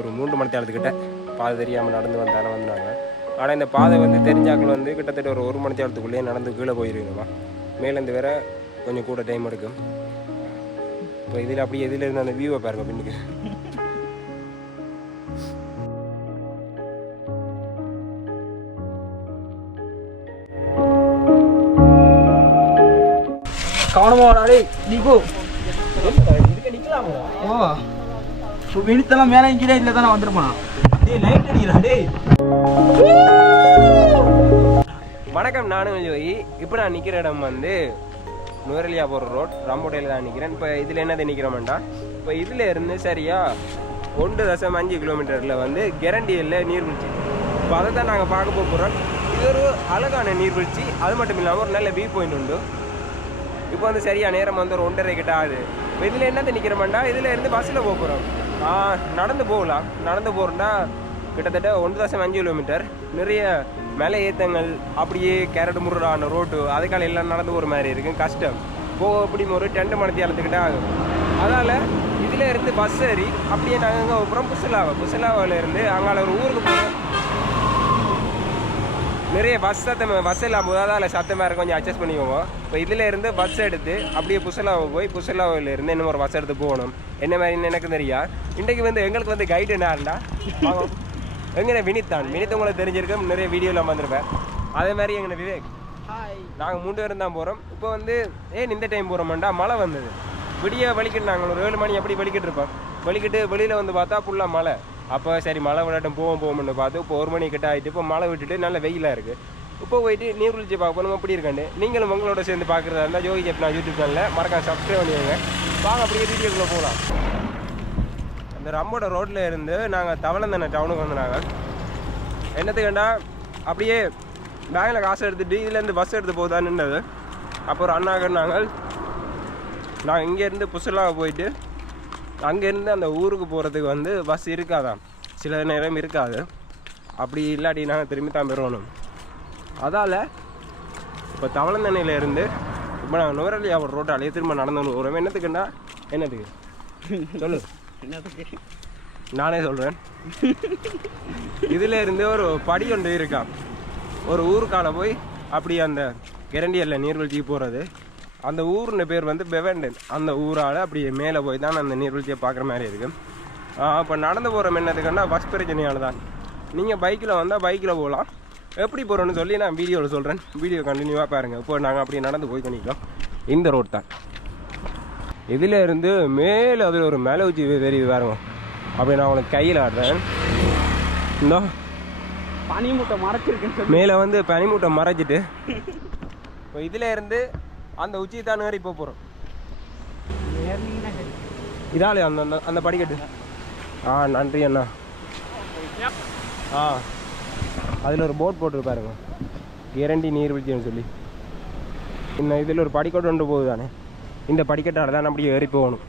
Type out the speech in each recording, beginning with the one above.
ஒரு மூன்று மணி நேரத்துக்கிட்ட பாதை தெரியாமல் நடந்து வந்தாலும் வந்தாங்க. ஆனால் இந்த பாதை வந்து தெரிஞ்சாக்கள் வந்து கிட்டத்தட்ட ஒரு ஒரு மணி நேரத்துக்குள்ளேயே நடந்து கீழே போயிருக்கணுமா மேலேருந்து வேற கொஞ்சம் கூட டைம் எடுக்கும். இப்போ இதில் அப்படியே இதில் இருந்து அந்த வியூவை பாருங்க பின்னுக்கு. கவனமா டேய் நீ போ. ஓ இப்போ மேலே கீழே இதில் தானே வந்துருப்பான் டேய் லைட் அடிக்கிறா டேய். வணக்கம் நானும் ஜோயி. இப்போ நான் நிற்கிற இடம் வந்து நுவரெலியா போகிற ரோட். ராம்போட்டையில் தான் நிற்கிறேன் இப்போ இதில் என்னது நிற்கிறோம்டா இப்போ இதில் இருந்து சரியா ஒன்று தசம் அஞ்சு கிலோமீட்டரில் வந்து கெரண்டியில் நீர்வீழ்ச்சி. இப்போ அதை தான் நாங்கள் பார்க்க போகிறோம் இது ஒரு அழகான நீர்வீழ்ச்சி. அது மட்டும் இல்லாமல் ஒரு நல்ல வியூ பாயிண்ட் உண்டு. இப்போ வந்து சரியாக நேரம் வந்து ஒரு ஒன்றரை கிட்ட ஆகுது. இப்போ இதில் என்னத்தை நிற்கிறோம்டா இதில் இருந்து பஸ்ஸில் போகிறோம் நடந்து போகலாம். நடந்து போகிறோம்னா கிட்டத்தட்ட ஒன்று தசம் அஞ்சு கிலோமீட்டர் நிறைய மலை ஏத்தங்கள் அப்படியே கேரட் முருடான ரோட்டு அதுக்கால எல்லாம் நடந்து போகிற மாதிரி இருக்கும். கஷ்டம். போக அப்படி ஒரு டெண்டு மணி நேரத்துக்கிட்ட ஆகும். அதனால் இதில் இருந்து பஸ் ஏறி அப்படியே நாங்கள் அப்புறம் புசலாவை. புசலாவில் இருந்து அங்கால ஒரு ஊருக்கு போகிறோம் நிறைய பஸ் சத்தம் பஸ் எல்லாம் போது அதில் சத்தமாக இருக்கும். கொஞ்சம் அட்ஜஸ்ட் பண்ணிக்குவோம் இப்போ இதில் இருந்து பஸ் எடுத்து அப்படியே புசலாவை போய் புசலாவில் இருந்து இன்னும் ஒரு பஸ் எடுத்து போகணும். என்ன மாதிரின்னு எனக்கு தெரியா? இன்றைக்கு வந்து எங்களுக்கு வந்து கைடு என்னடா எங்கே வினித் தான். வினித் உங்களுக்கு தெரிஞ்சிருக்கோம். நிறைய வீடியோவில் வந்திருப்பேன் அதே மாதிரி எங்கே விவேக். நாங்கள் மூணு பேரும் தான் போகிறோம் இப்போ வந்து ஏன் இந்த டைம் போகிறோம்டா மழை வந்தது. விடிய வலிக்கிட்டு நாங்கள் ஒரு ஏழு மணி எப்படி வலிக்கிட்டு இருப்போம் வலிக்கிட்டு வெளியில் வந்து பார்த்தா ஃபுல்லாக மழை. அப்போ சரி மழை விளையாட்டும் போவோம் போவோம்னு பார்த்து இப்போ ஒரு மணி கிட்ட ஆகிட்டு இப்போ மழை விட்டுட்டு நல்ல வெயிலாக இருக்குது இப்போ போயிட்டு நீர்வீழ்ச்சி பார்க்கணும் அப்படி இருக்காண்டு நீங்களும் உங்களோட சேர்ந்து பார்க்குறதா இருந்தால் ஜோகி ஜெப்னா யூடியூப் சேனலில் மறக்காம சப்ஸ்கிரைப் பண்ணிடுங்க வாங்க அப்படியே வீடியோக்குள்ளே போகலாம் அந்த ரம்போட ரோட்டில் இருந்து நாங்கள் தவளந்தண்ணை டவுனுக்கு வந்தாங்க நாங்கள் அப்படியே பேங்கில் காசு எடுத்துட்டு இதுலேருந்து பஸ் எடுத்து போகுதான்னுன்றது அப்போ ஒரு நாங்கள் நாங்கள் இங்கேருந்து புசலாக போயிட்டு அங்கேருந்து அந்த ஊருக்கு போகிறதுக்கு வந்து பஸ் இருக்காதான் சில நேரம் இருக்காது. அப்படி இல்லாட்டி நாங்கள் திரும்பி தான் பெறணும். அதால் இப்போ தவளந்தண்ணையிலேருந்து இப்போ நாங்கள் நுவரலி அவர் ரோட்டாலே திரும்ப நடந்து வந்து வரோம் என்னத்துக்குண்டா? என்னத்துக்கு? சொல்லு. என்னதுக்கு நானே சொல்கிறேன் இதில் இருந்து ஒரு படி ஒன்று இருக்கான் ஒரு ஊருக்கால போய் அப்படி அந்த கிரண்டியரில் நீர்வீழ்ச்சிக்கு போகிறது அந்த ஊர்னு பேர் வந்து பெவண்டன். அந்த ஊரால் அப்படியே மேலே போய் தான் அந்த நீர்வீழ்ச்சியை பார்க்குற மாதிரி இருக்கு. இப்போ நடந்து போகிற என்னதுக்குன்னா பஸ் பிரச்சனையால தான். நீங்கள் பைக்கில் வந்தால் பைக்கில் போகலாம் எப்படி போகிறோன்னு சொல்லி நான் வீடியோவில் சொல்கிறேன் வீடியோ கண்டினியூவாக பாருங்கள் இப்போ நாங்கள் அப்படியே நடந்து போய் பண்ணிக்கலாம். இந்த ரோட் தான். இதில் இருந்து மேலே அதில் ஒரு மேலே உச்சி தெரியுது பாருங்க. அப்படி நான் உனக்கு கையில் ஆடுறேன் இந்தோ. பனி மூட்டை மறைச்சிருக்குன்னு சொல்லி. மேலே வந்து பனிமூட்டை மறைச்சிட்டு. இப்போ இதில் இருந்து அந்த உச்சி தான் ஏறி போக போகிறோம் இதாலே அந்த அந்த அந்த படிக்கட்டு? ஆ நன்றி அண்ணா. ஆ அதில் ஒரு போட் போட்டுருப்பாருங்க இரண்டி நீர்வீழ்ச்சின்னு சொல்லி. இன்னும் இதில் ஒரு படிக்கட்டு ஒன்று போகுது தானே இந்த படிக்கட்டால் தான் அப்படியே ஏறி போகணும்.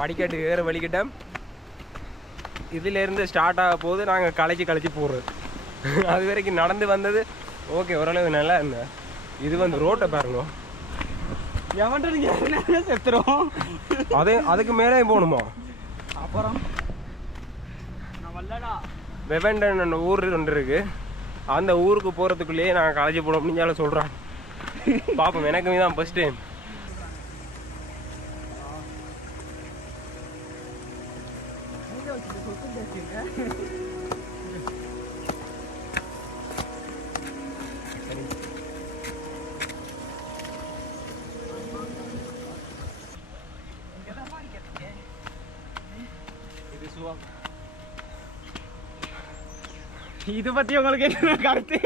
படிக்கட்டு ஏற வலிக்கிட்டோம் இதிலேருந்து ஸ்டார்ட் ஆக போது நாங்கள் களைச்சி களைச்சி போடுறது அது வரைக்கும் நடந்து வந்தது ஓகே ஓரளவு நல்லா இருந்தேன் இது வந்து ரோட்டை பாருங்க. செத்துரும். அதே அதுக்கு மேலே போகணுமா? அப்புறம்? நான் வெவண்டன் ஊர் ஒன்று இருக்கு. அந்த ஊருக்கு போகிறதுக்குள்ளேயே நாங்கள் காலேஜ் போனோம் அப்படின்னு சொல்கிறோம் பார்ப்போம் எனக்கு தான் ஃபஸ்ட் டைம் இது சுவா இது பத்தி உங்களுக்கு என்ன கருத்து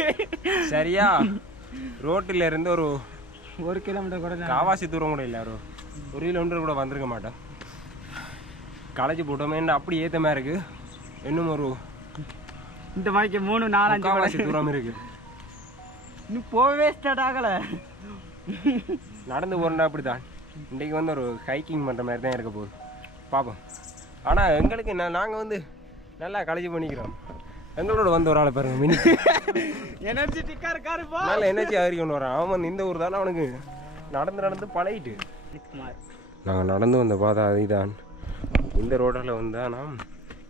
சரியா ரோட்டில் இருந்து ஒரு ஒரு கிலோமீட்டர் கூட. காவாசி தூரம் கூட இல்லை ஒரு ஒரு கிலோமீட்டர் கூட வந்திருக்க மாட்டேன் காலேஜ் போட்டோமே அப்படி ஏத்தமா இருக்கு இன்னும் ஒரு இந்த மாதிரிக்கு மூணு நாலஞ்சு கூட. காவாசி தூரம் இருக்கு இன்னும் போகவே ஸ்டார்ட் ஆகல நடந்து போறேன்டா அப்படிதான் இன்றைக்கு வந்து ஒரு ஹைக்கிங் பண்ணுற மாதிரி தான் இருக்க போகுது பார்ப்போம் ஆனால் எங்களுக்கு நான் நாங்கள் வந்து நல்லா காலேஜ் பண்ணிக்கிறோம். எங்களோட வந்து ஒரு ஆளை பாருங்க மினி. எனர்ஜெட்டிக்கா இருக்காருப்பா நல்ல எனர்ஜி ஆகிரி கொண்டு வரான் அவன் வந்து இந்த ஊர் தானே அவனுக்கு. நடந்து நடந்து பழகிட்டு. நாங்கள் நடந்து வந்த பாதை அதுதான். இந்த ரோட்டில் வந்தால் நாம்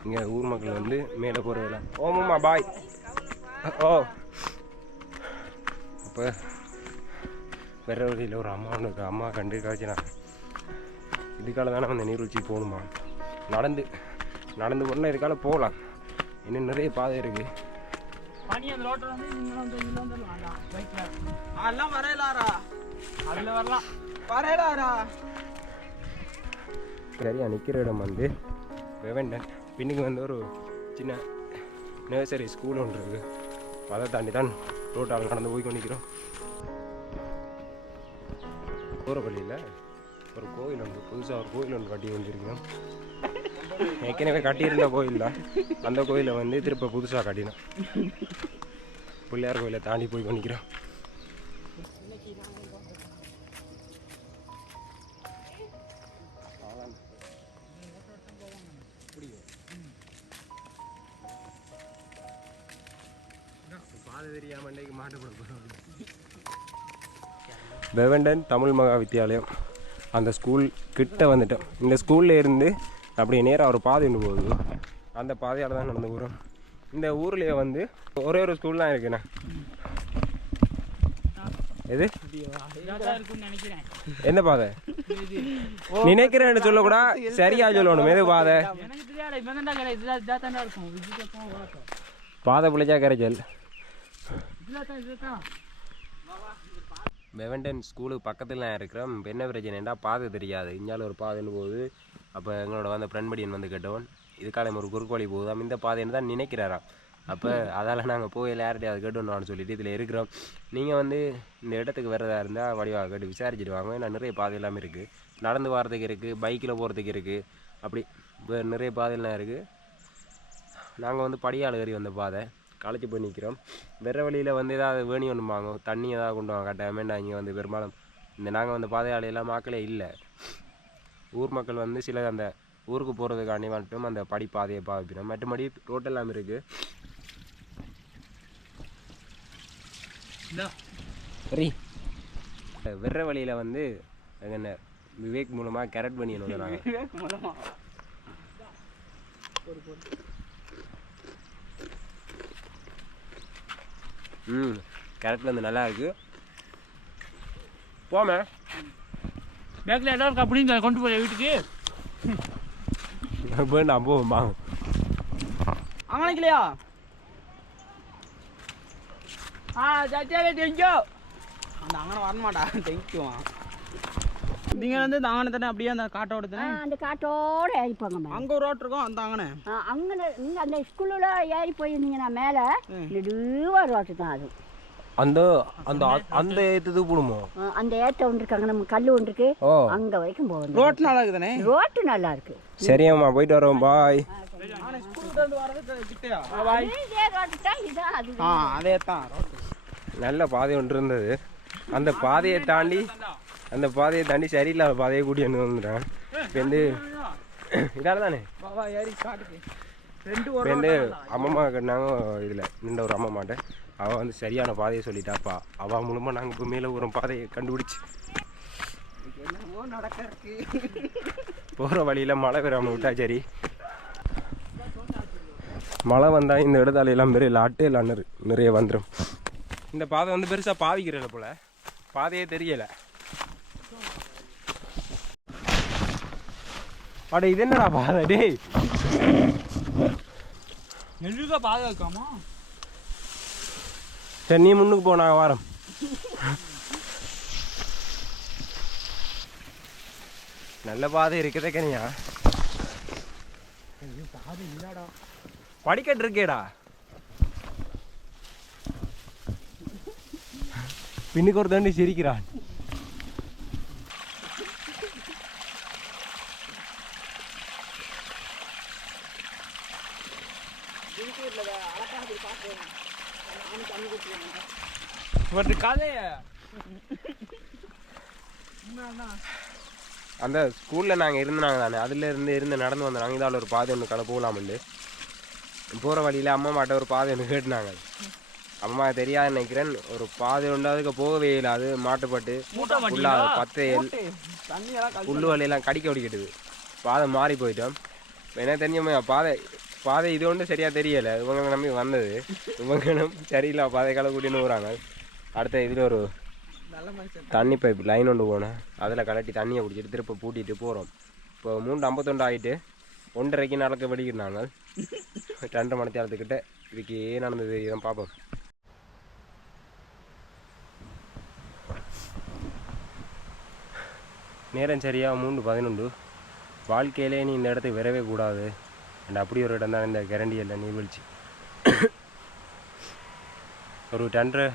இங்கே ஊர் மக்கள் வந்து மேலே போகிறதில்ல ஓமம்மா பாய். ஓ. அப்போ வேற வழியில் ஒரு அம்மா ஒன்று அம்மா கண்டு காய்ச்சினா. இதுக்கால தானே அந்த நீர்வீழ்ச்சி போகணுமா? நடந்து நடந்து போனால் இதுக்கால போகலாம் இன்னும் நிறைய பாதை இருக்குது பைக்கில் அதெல்லாம் வரையலாரா அதில் வரலாம். வரையலாரா சரியா நிற்கிற இடம் வந்து வெவெண்டன். பின்னுக்கு வந்து ஒரு சின்ன நர்சரி ஸ்கூல் ஒன்று இருக்குது அதை தாண்டி தான் ரோட்டால் நடந்து போய் கொண்டிருக்கிறோம். போகிற வழியில் ஒரு கோயில் ஒன்று புதுசாக ஒரு கோயில் ஒன்று கட்டி வந்திருக்கிறோம். ஏற்கனவே கட்டியிருந்த கோயில் தான். அந்த கோயிலை வந்து திருப்ப புதுசாக கட்டினோம். பிள்ளையார் கோயிலை தாண்டி போய் பண்ணிக்கிறோம் பெவண்டன் வெவண்டன் தமிழ் மகா வித்தியாலயம் அந்த ஸ்கூல் கிட்ட வந்துட்டோம். இந்த ஸ்கூல்ல இருந்து அப்படியே நேராக ஒரு பாதை ஒன்று போகுது. அந்த பாதையால் தான் நடந்து வரும் இந்த ஊர்லேயே வந்து ஒரே ஒரு ஸ்கூல் தான் இருக்குண்ணே. எது? என்ன பாதை? நினைக்கிறேன்னு சொல்லக்கூடா சரியா சொல்லணும். எது பாதை? பாதை பிள்ளைச்சா கரைச்சல் இதில் ஸ்கூலுக்கு பக்கத்தில் நான் இருக்கிறோம் இப்ப என்ன பிரச்சனைண்டா பாதை தெரியாது. இஞ்சால ஒரு பாதைன்னு போகுது. அப்போ எங்களோட வந்து ஃப்ரெண்ட் வந்து கேட்டவன் இதுக்காலம் ஒரு குறுக்கு வழி போகுதாம். இந்த பாதைன்னு தான் நினைக்கிறாராம். அப்போ அதால் நாங்கள் போய் யார்கிட்டயும் அதை கேட்டுன்னு சொல்லிட்டு இதில் இருக்கிறோம். நீங்கள் வந்து இந்த இடத்துக்கு வர்றதா இருந்தால் வடிவாக கேட்டு விசாரிச்சுட்டு வாங்க. ஏன்னா நிறைய பாதை எல்லாமே இருக்குது நடந்து வர்றதுக்கு இருக்குது பைக்கில் போகிறதுக்கு இருக்குது அப்படி இப்போ நிறைய பாதையெல்லாம் இருக்குது நாங்கள் வந்து படியால் ஏறி வந்த பாதை. களைச்சி போய் நிற்கிறோம் வெற வழியில் வந்து ஏதாவது வேணி ஒன்று வாங்கும் தண்ணி ஏதாவது கொண்டு வாங்க கட்டாயமே. இங்கே வந்து பெரும்பாலும் இந்த நாங்கள் வந்து பாதையாலையெல்லாம் மக்களே இல்லை. ஊர் மக்கள் வந்து சில அந்த ஊருக்கு போகிறதுக்காண்டி மட்டும் அந்த படி பாதையை பாவிக்கிறோம். மற்றபடி ரோட்டெல்லாம் இருக்குது வெற வழியில் வந்து என்ன விவேக் மூலமாக கேரட் வந்து நாங்கள் ம் கேரட் வந்து நல்லா இருக்கு. போமே பேக்கில் இடம் இருக்கு? அப்படின்னு கொண்டு போய் வீட்டுக்கு. வேண்டாம் போவோம்மா. அவனுக்குலையா ஆ சத்தியாவே தெரிஞ்சோ அந்த அங்கன வரமாட்டா. தேங்க்யூ நீங்க வந்து இந்த அங்கன தானே அப்படியே அந்த காட்டோட தானே? அந்த காட்டோட ஏறிப்போங்க மேம் அங்க ஒரு ரோட் இருக்கும் அந்த அங்கன அங்கே நீங்கள் அந்த ஸ்கூலில் ஏறி போயிருந்தீங்கன்னா மேலே நெடுவா ரோட்டு தான் அது. அந்த அந்த அந்த ஏற்றுது போடுமோ அந்த ஏற்ற ஒன்று இருக்கு அங்கே நம்ம கல் ஒன்று இருக்கு. அங்கே வரைக்கும் போகணும். ரோட் நல்லா இருக்குதானே? ரோட்டு நல்லா இருக்கு. சரியாம்மா போயிட்டு வரோம் பாய். தான் அதே தான் நல்ல பாதை ஒன்று இருந்தது. அந்த பாதையை தாண்டி அந்த பாதையை தாண்டி சரியில்லாத பாதையை கூட்டி வந்து வந்துட்டேன். இப்போ வந்து இதால தானே இப்போ வந்து அம்மம்மா கட்டினாங்க இதில் நின்ற ஒரு அம்மா மாட்டேன் அவள் வந்து சரியான பாதையை சொல்லிட்டாப்பா. அவள் மூலமாக நாங்கள் இப்போ மேலே ஒரு பாதையை கண்டுபிடிச்சி. போகிற வழியில் மழை வராமல் விட்டா சரி. மழை வந்தால் இந்த இடத்தால எல்லாம் பெரிய லாட்டே நிறு- நிறைய வந்துடும் இந்த பாதை வந்து பெருசாக பாவிக்கிறல போல. பாதையே தெரியல. அட இது என்னடா பாதை? டேய். நெல்லுக்கா பாதுகாக்காமா சரி நீ முன்னுக்கு போ நான் வாரம். நல்ல பாதை இருக்குதே கனியா. படிக்கட்டு இருக்கேடா. பின்னுக்கு ஒரு தண்டி சிரிக்கிறான். ஒரு கதைய அந்த ஸ்கூலில் நாங்கள் இருந்தாங்க தானே. அதுல இருந்து இருந்து நடந்து வந்தோம் நாங்கள் இதால் ஒரு பாதை ஒன்று கடை போகலாமண்டு போகிற வழியில் அம்மா மாட்ட ஒரு பாதை ஒன்று கேட்டுனாங்க. அம்மா தெரியாது நினைக்கிறேன். ஒரு பாதை உண்டு அதுக்கு போகவே இல்லை அது மாட்டுப்பட்டு எல்லாம் கழட்டி புல்லு வலையெல்லாம் கடிக்க ஓடிக்கிட்டுது. பாதை மாறி போயிட்டோம். என்ன தெரியுமா பாதை பாதை இது ஒன்றும் சரியாக தெரியலை. இவங்க நம்பி வந்தது. இவங்களும் சரியில்லை. பாதை கால கூட்டின்னு போகிறாங்க அடுத்த இதில் ஒரு தண்ணி பைப் லைன் ஒன்று போனேன். அதில் கலட்டி தண்ணியை பிடிச்சிட்டு திருப்ப பூட்டிட்டு போகிறோம் இப்போ மூணு ஐம்பத்தொண்டு ஆகிட்டு ஒன்றரைக்கு நடக்க வெடிக்கிறாங்க ரெண்டு மணி நேரத்துக்கிட்ட இதுக்கு ஏன் நடந்தது இதான் பார்ப்போம் நேரம் சரியாக மூன்று பதினொன்று. வாழ்க்கையிலே நீ இந்த இடத்துக்கு வரவே கூடாது. அண்ட் அப்படி ஒரு இடம் தான் இந்த கரண்டி இல்லை நீர்வீழ்ச்சி. ஒரு ரெண்டரை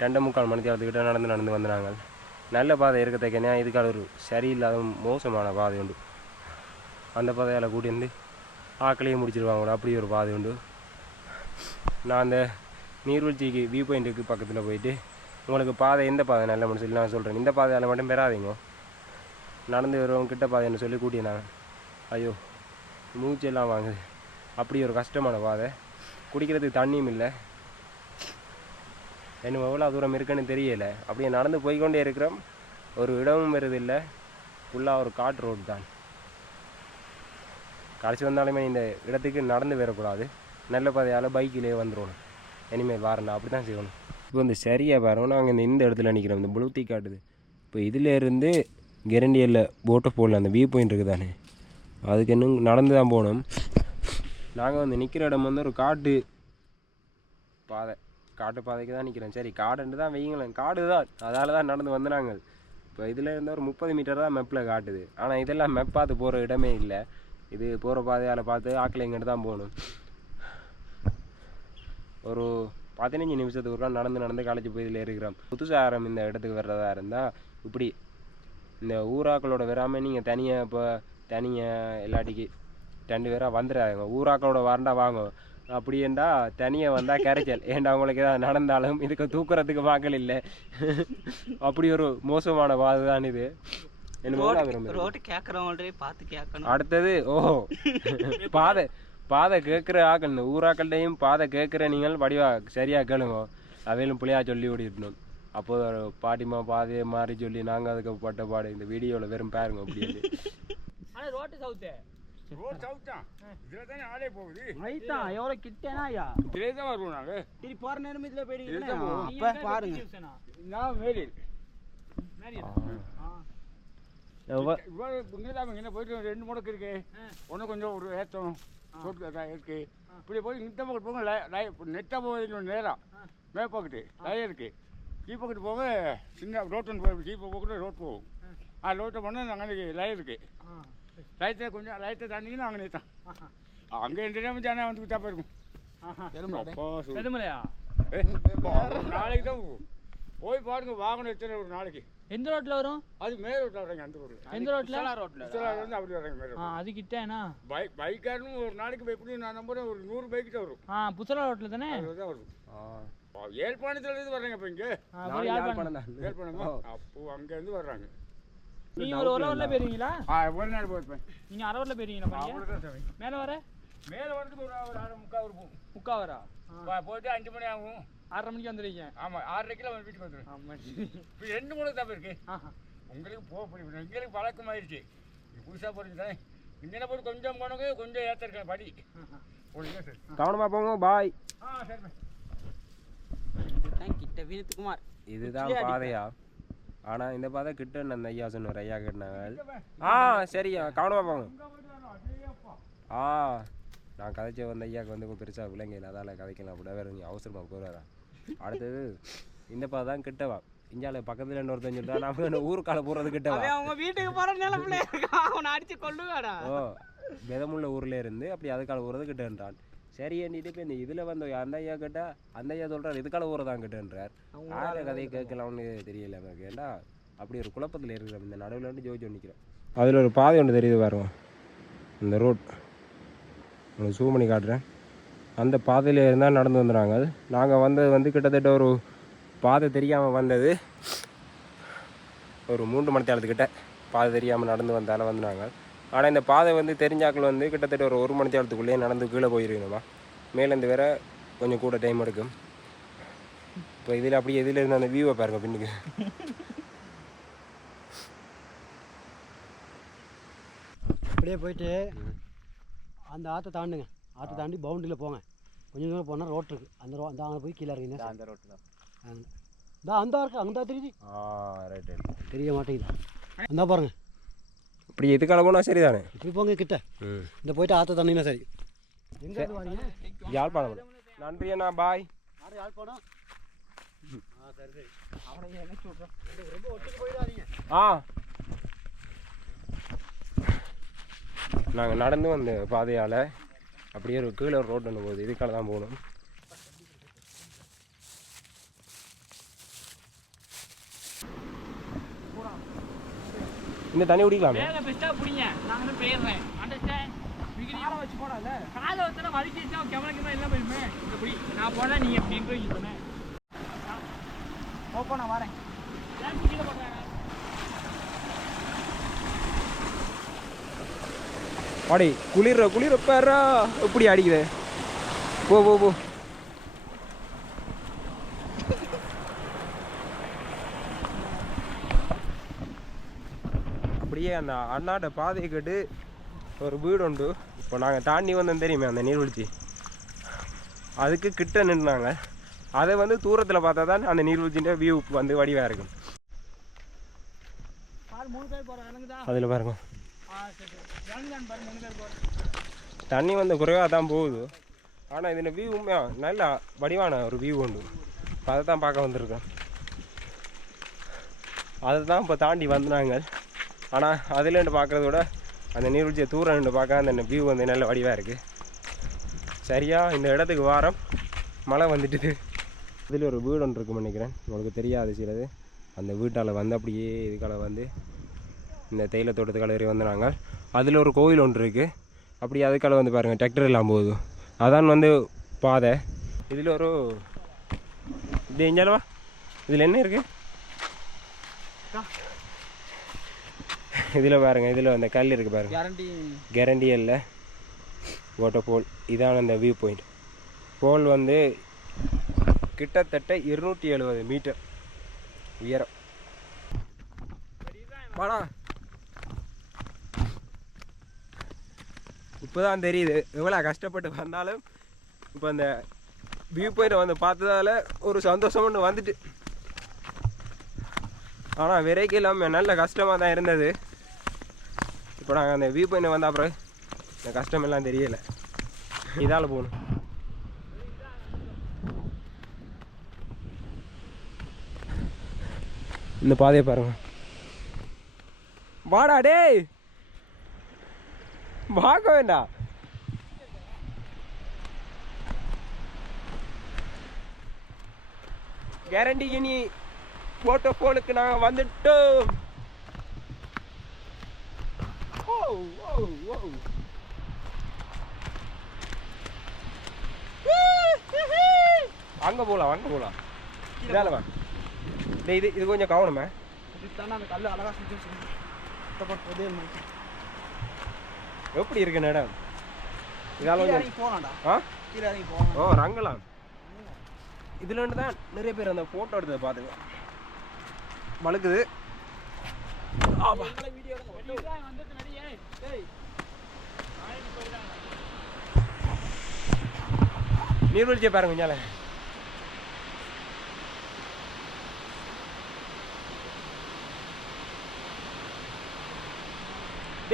ரெண்டை முக்கால் மணி நேரத்துக்கிட்ட நடந்து நடந்து வந்தாங்க நல்ல பாதை இருக்கத்தக்கனே இதுக்காக ஒரு சரியில்லாத மோசமான பாதை உண்டு. அந்த பாதையால் கூட்டியிருந்து ஆக்களையே முடிச்சிருவாங்க அப்படி ஒரு பாதை உண்டு. நான் அந்த நீர்வீழ்ச்சிக்கு வியூ பாயிண்ட்டுக்கு பக்கத்தில் போயிட்டு உங்களுக்கு பாதை எந்த பாதை நல்ல சொல்லி நான் சொல்கிறேன் இந்த பாதையால் மட்டும் பெறாதீங்க. நடந்து வருவோம் கிட்ட பாதைன்னு சொல்லி கூட்டினாங்க. ஐயோ மூச்செல்லாம் வாங்குது. அப்படி ஒரு கஷ்டமான பாதை. குடிக்கிறதுக்கு தண்ணியும் இல்லை. இன்னும் எவ்வளோ தூரம் இருக்குன்னு தெரியலை. அப்படியே நடந்து போய்க்கொண்டே இருக்கிறோம். ஒரு இடமும் வருதில்லை. ஃபுல்லாக ஒரு காட்டு ரோடு தான். கடைசி வந்தாலுமே இந்த இடத்துக்கு நடந்து வரக்கூடாது. நல்ல பாதையால் பைக்கிலே வந்துடணும் இனிமேல் வாரண்டா அப்படி தான் செய்யணும். இப்போ இந்த சரியாக பாருங்கள் நாங்கள் இந்த இந்த இடத்துல நிற்கிறோம் இந்த புளுத்தி காட்டுது. இப்போ இதிலேருந்து இருந்து போட்டை போடல அந்த வியூ பாயிண்ட் இருக்குது தானே அதுக்கு இன்னும் நடந்து தான் போகணும். நாங்கள் வந்து நிற்கிற இடம் வந்து ஒரு காட்டு பாதை. காட்டு பாதைக்கு தான் நிற்கிறேன் சரி காடுன்னு தான் வைங்களேன் காடு தான். அதால் தான் நடந்து வந்து நாங்கள் இப்போ இதில் இருந்து ஒரு முப்பது மீட்டர் தான் மெப்பில் காட்டுது. ஆனால் இதெல்லாம் மெப் பார்த்து போகிற இடமே இல்லை. இது போகிற பாதையால் பார்த்து ஆக்கில் இங்கிட்டு தான் போகணும். ஒரு பதினஞ்சு நிமிஷத்துக்கு ஒரு நடந்து நடந்து காலேஜ் போய் இதில் இருக்கிறோம் புதுசாரம் இந்த இடத்துக்கு வர்றதா இருந்தால் இப்படி இந்த ஊராக்களோட வராமல் நீங்கள் தனியாக இப்போ தனியாக எல்லாட்டிக்கு ரெண்டு பேராக வந்துடாதுங்க ஊராக்களோட வரண்டா வாங்க. அப்படியேண்டா தனியாக வந்தால் கரைச்சல். ஏன்டா உங்களுக்கு ஏதாவது நடந்தாலும் இதுக்கு தூக்குறதுக்கு மக்கள் இல்லை. அப்படி ஒரு மோசமான பாதை தான் இது. ரோட்டு கேட்குறவங்கள்ட்டே பார்த்து கேட்கணும். அடுத்தது ஓ பாதை பாதை கேட்குற ஆக்கள் ஊராக்கள்டையும் பாதை கேட்குற நீங்கள் வடிவா சரியா கேளுங்க. அவையிலும் புள்ளையா சொல்லி ஓடிடணும். அப்போ ஒரு பாட்டிமா பாதையை மாறி சொல்லி நாங்கள் அதுக்கு பட்ட பாடு. இந்த வீடியோவில் வெறும் பாருங்க அப்படின்னு ரோட்டு சவுத்து ரோட் சவுத் தான் இதில் தானே ஆளே போகுது. ரைட்டான் எவ்வளோ கிட்டேனா ஐயா? இதிலே தான் வருவோம் நாங்கள் சரி போகிற நேரம் இதில் போயிடுவீங்க. அப்போ பாருங்க. நான் இங்கே போயிட்டு ரெண்டு முடக்கு இருக்கு. ஒன்று கொஞ்சம் ஒரு ஏற்றம் ரோட்டு இருக்கு. இப்படி போய் இந்த பக்கம் போங்க நெட்டாக போகுது நேராக மே பக்கத்து லைன் இருக்கு. கீ பக்கத்து போக சின்ன ரோட் ஒன்று போய் கீ பக்கத்து ரோட் போகும். ஆ. ரோட்டை போனால் அங்கே லைன் இருக்கு. லைட்டை கொஞ்சம் லைட்டை தாண்டிங்கன்னா அங்கே நிறுத்தான் அங்கே நேரம் தானே வந்து விட்டா போயிருக்கும் எதுமலையா நாளைக்கு தான். போய் பாருங்க வாகனம் எத்தனை ஒரு நாளைக்கு எந்த ரோட்ல வரும் அது மேல் ரோட்டில் வர்றாங்க அந்த ரோடு எந்த ரோட்ல ரோட்டில் வந்து அப்படி வர்றாங்க மேல் ஆ ரோடு அது கிட்டேனா பைக் பைக்காரனும் ஒரு நாளைக்கு எப்படி நான் நம்புறேன் ஒரு நூறு பைக் தான் வரும் ஆ ரோட்ல தானே அது தான் வரும் ஏழ்பாணத்துல இருந்து வர்றாங்க இப்போ இங்கே. ஏழ்பாணமா அப்போ அங்கேருந்து வர்றாங்க நீங்க ஒரு ஒரு ரோட்ல போயிருவீங்களா? ஆ ஒரு நாள் போயிருப்பேன் நீங்க அரை ரோட்ல போயிருவீங்களா மேல வர? மேலே வரதுக்கு ஒரு ஒரு அரை முக்கால் ஒரு போகும் முக்கா வரா போ- போயிட்டு அஞ்சு மணி ஆகும். ஆறரை மணிக்கு வந்துடுவீங்க ஆமாம் ஆறரைக்கில் வீட்டுக்கு வந்துடுவேன் ஆமா இப்போ ரெண்டு மூணு தான் இருக்கு. உங்களுக்கு போக பிடிக்கும் எங்களுக்கு பழக்கமாயிருச்சு புதுசாக போகிறது தானே. இங்கே போட்டு கொஞ்சம் போனவங்க கொஞ்சம் ஏற்றிருக்கேன் படி. ஒழுங்கா சரி? கவனமா போங்க பாய். ஆ சரி தான் கிட்ட வினித்குமார் இதுதான் பாதையா? ஆனா இந்த பாதை கிட்ட அந்த ஐயா சொன்னார்? ஐயா கேட்டாங்க. ஆ சரியா கவனமா போங்க. ஆ நான் கதைச்ச வந்த ஐயாவுக்கு வந்து பெருசாக விலங்கையில் அதால் கதைக்கலாம். அப்படி வேறு நீங்கள் அவசரமாக போகிறாரா அடுத்தது இந்த பாதை தான் கிட்டவா இஞ்சால பக்கத்தில் இன்னொருத்தன் சொல்லிட்டா என்ன ஊருக்கால போகிறது கிட்டவா அவங்க வீட்டுக்கு போகிற நிலப்புல இருக்கான். அவனை அடிச்சு கொள்ளுவாடா ஓ விதமுள்ள ஊர்ல இருந்து அப்படி அதுக்கால ஊறது கிட்டன்றான் சரி எண்ணிட்டு இப்போ இந்த இதில் வந்து அந்த ஐயா கேட்டா அந்த ஐயா சொல்கிறார் இதுக்கால ஊரை கிட்டன்றார். ஆற கதையை கேட்கலாம்னு தெரியல எனக்கு ஏண்டா அப்படி ஒரு குழப்பத்தில் இருக்கிறோம் இந்த நடுவில் வந்து ஜோதிச்சு நிற்கிறோம் அதில் ஒரு பாதை ஒன்று தெரியுது பாருங்க இந்த ரோட் உங்களுக்கு ஜூம் பண்ணி காட்டுறேன். அந்த பாதையில் இருந்தால் நடந்து வந்துடுறாங்க நாங்கள் வந்தது வந்து கிட்டத்தட்ட ஒரு பாதை தெரியாமல் வந்தது. ஒரு மூன்று மணி நேரத்துக்கிட்ட பாதை தெரியாமல் நடந்து வந்தால வந்துனாங்க ஆனால் இந்த பாதை வந்து தெரிஞ்சாக்கள் வந்து கிட்டத்தட்ட ஒரு ஒரு மணி நேரத்துக்குள்ளேயே நடந்து கீழே போயிருக்கணுமா மேலேருந்து வேற கொஞ்சம் கூட டைம் எடுக்கும். இப்போ இதில் அப்படியே இதில் இருந்து அந்த வியூவை பாருங்க பின்னுக்கு. அப்படியே போயிட்டு அந்த ஆற்றை தாண்டுங்க. ஆற்றை தாண்டி பவுண்டரியில் போங்க. கொஞ்சம் தூரம் போனால் ரோட் இருக்குது அந்த ரோ அந்த அங்கே போய் கீழே இறங்கிங்க அந்த ரோட்டில் இந்த அந்த இருக்கு. அங்கே தெரியுது. ஆ ரைட் ரைட் தெரிய மாட்டேங்குது. அந்த பாருங்க. இப்படி எதுக்கால போனால் சரிதானே? இப்படி போங்க கிட்ட. இந்த போயிட்டு ஆற்றை தாண்டிங்கன்னா சரி. யாழ்ப்பாணம். நன்றி அண்ணா பாய். யாழ்ப்பாணம்? ஆ சரி சரி. நாங்கள் நடந்து வந்த பாதையால் அப்படியே ஒரு கீழே ரோடு ஒன்று போகுது இதுக்கால தான் போகணும். இந்த தண்ணி குடிக்கலாமே. வேலை பெஸ்ட்டாக பிடிங்க. நான் வந்து போயிடுறேன். அண்டர்ஸ்டாண்ட் காலை வச்சு போடாத. காலை வச்சுனா வலிக்கு வச்சா கேமரா கேமரா எல்லாம் போயிருமே இந்த போய் நான் போனால் நீ எப்படி இன்டர்வியூ பண்ணேன் ஓப்போ நான் வரேன். ஏன் கீழே போடுறாங்க. பாடி குளிர குளிர பேரா. எப்படி அடிக்குது? போ போ போ. அப்படியே அந்த அண்ணாட்ட பாதையை கேட்டு ஒரு வீடு உண்டு இப்போ நாங்கள் தாண்டி வந்தோம் தெரியுமே அந்த நீர்வீழ்ச்சி. அதுக்கு கிட்ட நின்றாங்க அதை வந்து தூரத்தில் பார்த்தா தான் அந்த நீர்வீழ்ச்சிൻ്റെ வியூ வந்து வடிவாக இருக்கும். அதில் பாருங்க. தண்ணி வந்து குறைவாக தான் போகுது. ஆனால் இதில் வியூ நல்ல வடிவான ஒரு வியூ உண்டு. அதை தான் பார்க்க வந்திருக்கோம். அதை தான் இப்போ தாண்டி வந்தாங்க. ஆனால் அதுலேருந்து பார்க்குறத விட அந்த நீர்வீழ்ச்சியை தூரம் நின்று பார்க்க அந்த வியூ வந்து நல்ல வடிவாக இருக்குது சரியாக இந்த இடத்துக்கு வாரம் மழை வந்துட்டுது. இதில் ஒரு வீடு ஒன்று இருக்குன்னு நினைக்கிறேன். உங்களுக்கு தெரியாது சிலது. அந்த வீட்டால் வந்து அப்படியே இதுக்கால வந்து இந்த தேயிலை தோட்டத்துக்கால ஏறி வந்து நாங்கள் அதில் ஒரு கோயில் ஒன்று இருக்குது அப்படி அதுக்கால வந்து பாருங்கள் டிராக்டர் எல்லாம் போகுது. அதான் வந்து பாதை. இதில் ஒரு இது எஞ்சாலவா இதில் என்ன இருக்குது இதில் பாருங்க இதில் அந்த கல் இருக்குது பாருங்க. கேரண்டி கேரண்டி இல்லை வாட்டர் போல் இதான அந்த வியூ பாயிண்ட் போல் வந்து கிட்டத்தட்ட இருநூற்றி எழுபது மீட்டர் உயரம். வாடா. இப்போதான் தெரியுது எவ்வளோ கஷ்டப்பட்டு வந்தாலும் இப்போ அந்த வியூ பாயிண்ட் வந்து பார்த்ததால ஒரு சந்தோஷம் ஒன்று வந்துட்டு. ஆனால் விரைக்கு இல்லாமல் நல்ல கஷ்டமாக தான் இருந்தது. இப்போ நாங்கள் அந்த வியூ பாயிண்ட் வந்த அப்புறம் இந்த கஷ்டமெல்லாம் தெரியலை. இதால் போகணும். இந்த பாதையை பாருங்க. வாடா டேய்! பார்க்க வேண்டாம் கேரண்டிக்கு நீ போட்டோ போனுக்கு நாங்கள் வந்துட்டோம் ஓ ஓ ஓ அங்க போலாம் அங்க போலாம். இதால வா. டேய் இது இது கொஞ்சம் கவனமே. அந்த கல் அழகா சுற்றி எப்படி இருக்கு இடம் இதால கொஞ்சம் போகலாம்டா ஆ? கீழே இறங்கி போகலாம் ஓ ரங்கலாம். இதுல இருந்து தான் நிறைய பேர் அந்த போட்டோ எடுத்ததை பார்த்துங்க வழுக்குது. ஆபா வந்துட்டு நடிகை டேய் நாளைக்கு போயிடலாம் நீர்வீழ்ச்சியை பாருங்க ஞால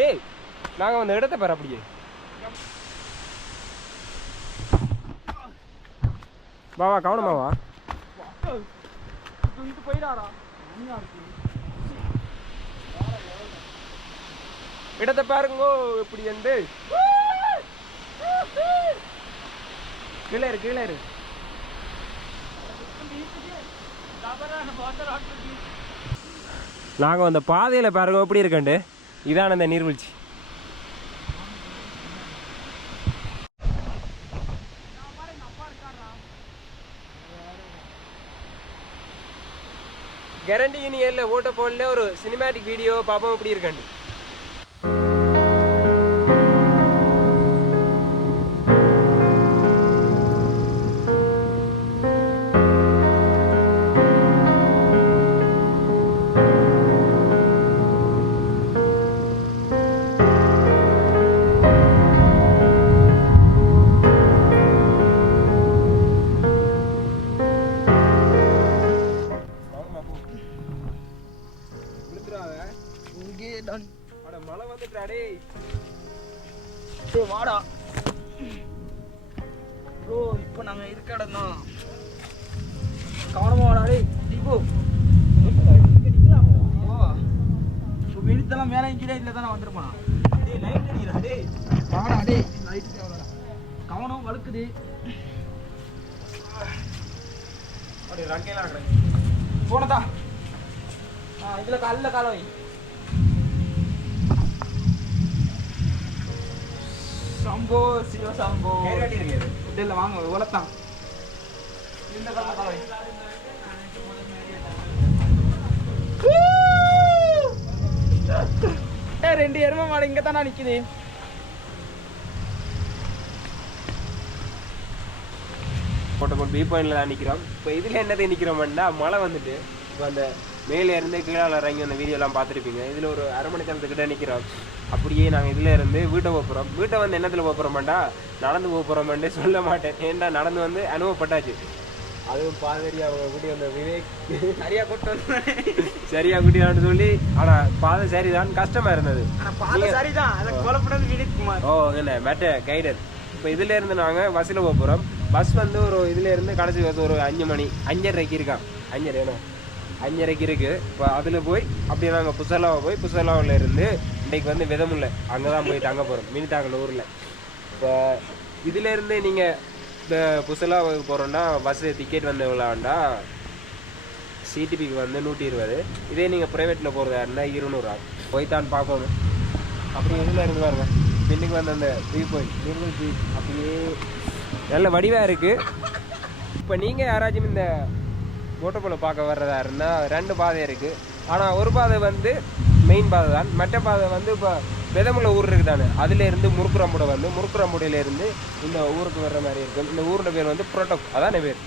டேய் நாங்க அந்த இடத்த பாரு அப்படியே. பாவா வா மாவா இது போயிடாரா இடத்தை பாருங்கோ எப்படி என்று கீழே இரு கீழே இரு. நாங்கள் அந்த பாதையில் பாருங்க எப்படி இருக்கண்டு இதான் அந்த நீர்வீழ்ச்சி. கேரண்டி யூனியனில் ஓட்ட போடல ஒரு சினிமேட்டிக் வீடியோ பார்ப்போம் எப்படி இருக்காண்டி ப்ரோ இப்போ நாங்க இருக்க இடம் தான். கவனமா வாடா டேய் இப்போ வெடித்தெல்லாம் மேலே கீழே இதில் தானே வந்துருப்பான் டேய் லைட் அடிக்கிறா டேய். வாடா டே லைட் கவனம் வழுக்குது அப்படி ரங்கையெல்லாம் கிடக்கு போனதா? ஆ இதில் காலில் கால வை. சம்போ சிவ சம்போ. இல்ல வாங்க உலத்தான் இந்த ரெண்டு எருமை மாடு இங்க தானே நிக்குது போட்டோம் பி பாயிண்ட்ல தான் நிற்கிறோம் இப்போ இதில் என்னதை நிற்கிறோம்னா மழை வந்துட்டு இப்போ அந்த மேலே இருந்து கீழே இறங்கி அந்த வீடியோலாம் பார்த்துருப்பீங்க. இதில் ஒரு அரை மணி நேரத்துக்கிட்ட நிற்கிறோம் அப்படியே நாங்கள் இதில் இருந்து வீட்டை போகிறோம் வீட்டை வந்து என்னத்தில் போகிறோமாண்டா நடந்து போகிறோமான்னு சொல்ல மாட்டேன். ஏன்டா நடந்து வந்து அனுபவப்பட்டாச்சு? அதுவும் பாதரி அவங்க கூட்டி வந்த விவேக். சரியா கொண்டு வந்து சரியா கூட்டியான்னு சொல்லி ஆனால் பாதை சரிதான் கஷ்டமாக இருந்தது. ஆனா பாத சரிதான். அதை கொலப்படாது வினித் குமார். ஓ என்ன மேட்ட கைடர் இப்போ இதுல இருந்து நாங்கள் பஸ்ஸில் போக போகிறோம் பஸ் வந்து ஒரு இதுல இருந்து கடைசி பஸ் ஒரு அஞ்சு மணி அஞ்சரைக்கு இருக்கான். அஞ்சரை என்ன? அஞ்சரைக்கு இருக்கு. இப்போ அதில் போய் அப்படியே நாங்கள் புசலாவை போய் புசலாவில் இருந்து இன்னைக்கு வந்து விதமுல்ல அங்கே தான் போயிட்டு அங்கே போகிறோம் மினிதாங்கல் ஊரில் இப்போ இதுலேருந்து நீங்கள் இந்த புசலாவுக்கு போகிறோன்னா பஸ்ஸு டிக்கெட் வந்து எவ்வளோண்டா சிடிபிக்கு வந்து நூற்றி இருபது. இதே நீங்கள் ப்ரைவேட்டில் போகிறதா இருந்தால் இருநூறுவா போய் தான் பார்க்கணும் அப்படி இதில் இருந்து பாருங்க. பின்னுக்கு வந்து அந்த வியூ பாயிண்ட் நிர்மல் பீச் அப்படியே நல்ல வடிவாக இருக்குது இப்போ நீங்கள் யாராச்சும் இந்த ஓட்டப்போல பார்க்க வர்றதா இருந்தால் ரெண்டு பாதை இருக்குது ஆனால் ஒரு பாதை வந்து மெயின் பாதை தான். மற்ற பாதை வந்து இப்போ விதமுள்ள ஊர் இருக்குது தானே அதுலேருந்து முறுக்குறம்புடை வந்து முறுக்குறம்புடையிலேருந்து இந்த ஊருக்கு வர்ற மாதிரி இருக்கும் இந்த ஊரோட பேர் வந்து புரோட்டோக் அதான பேர்?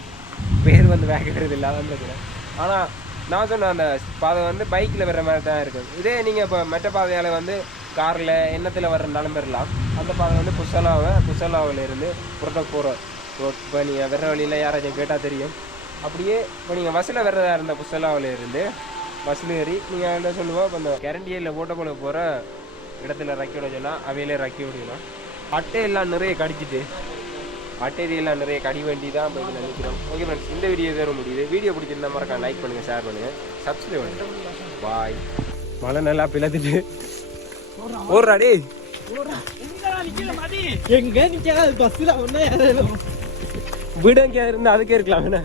பேர் வந்து வேகிறது இல்லாத இருக்கிறேன் ஆனால் நான் சொன்ன அந்த பாதை வந்து பைக்கில் வர்ற மாதிரி தான் இருக்கும் இதே நீங்கள் இப்போ மெட்ட பாதையால் வந்து காரில் எண்ணத்தில் வர்றனாலும் பெறலாம் அந்த பாதை வந்து புசலாவை புசலாவிலேருந்து புரோட்டோக் போகிற ரோட் இப்போ நீங்கள் வர்ற வழியில் யாராச்சும் கேட்டால் தெரியும். அப்படியே இப்போ நீங்கள் பஸ்ஸில் வர்றதா இருந்த புசலாவிலேருந்து பஸ்ஸில் ஏறி நீங்கள் என்ன சொல்லுவோம் இப்போ இந்த கேரண்டியில் போட்டோக்குள்ள போகிற இடத்துல ரக்கி விட சொன்னால் அவையிலே ரக்கி விடலாம் அட்டையெல்லாம் நிறைய கடிச்சிட்டு அட்டையெல்லாம் நிறைய கடி வேண்டி தான் இப்போ இதில் நினைக்கிறோம். ஓகே ஃப்ரெண்ட்ஸ் இந்த வீடியோ வேறு முடியுது. வீடியோ பிடிச்சிருந்தா மறக்காம லைக் பண்ணுங்கள் ஷேர் பண்ணுங்கள் சப்ஸ்கிரைப் பண்ணுங்கள் பாய் மழை நல்லா பிளத்துட்டு ஓடுறா டேய். எங்க நிக்காது பஸ்ல ஒன்னே வீடு எங்கேயாவது இருந்தால் அதுக்கே இருக்கலாம் என்ன